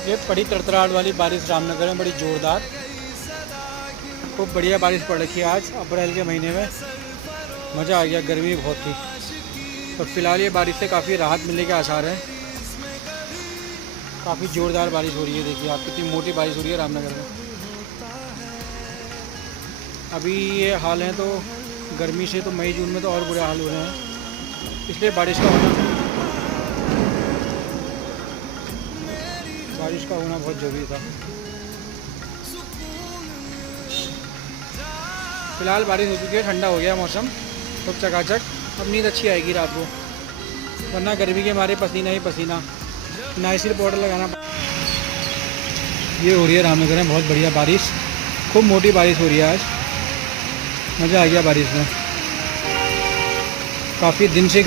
ये बड़ी तड़तड़ाहट वाली बारिश रामनगर में, बड़ी ज़ोरदार, खूब बढ़िया बारिश पड़ रखी है आज अप्रैल के महीने में। मज़ा आ गया, गर्मी बहुत थी। और फिलहाल ये बारिश से काफ़ी राहत मिलने के आसार हैं। काफ़ी ज़ोरदार बारिश हो रही है, देखिए आप कितनी मोटी बारिश हो रही है रामनगर में। अभी ये हाल है तो गर्मी से तो मई जून में तो और बुरे हाल हो रहे हैं, इसलिए बारिश का होना बहुत ज़रूरी था। फिलहाल बारिश हो चुकी है, ठंडा हो गया मौसम, तो चकाचक। अब नींद अच्छी आएगी रात को, वरना गर्मी के मारे पसीना ही पसीना, नाइसिल पाउडर लगाना। ये हो रही है रामनगर में बहुत बढ़िया बारिश, खूब मोटी बारिश हो रही है आज। मज़ा आ गया बारिश में, काफ़ी दिन से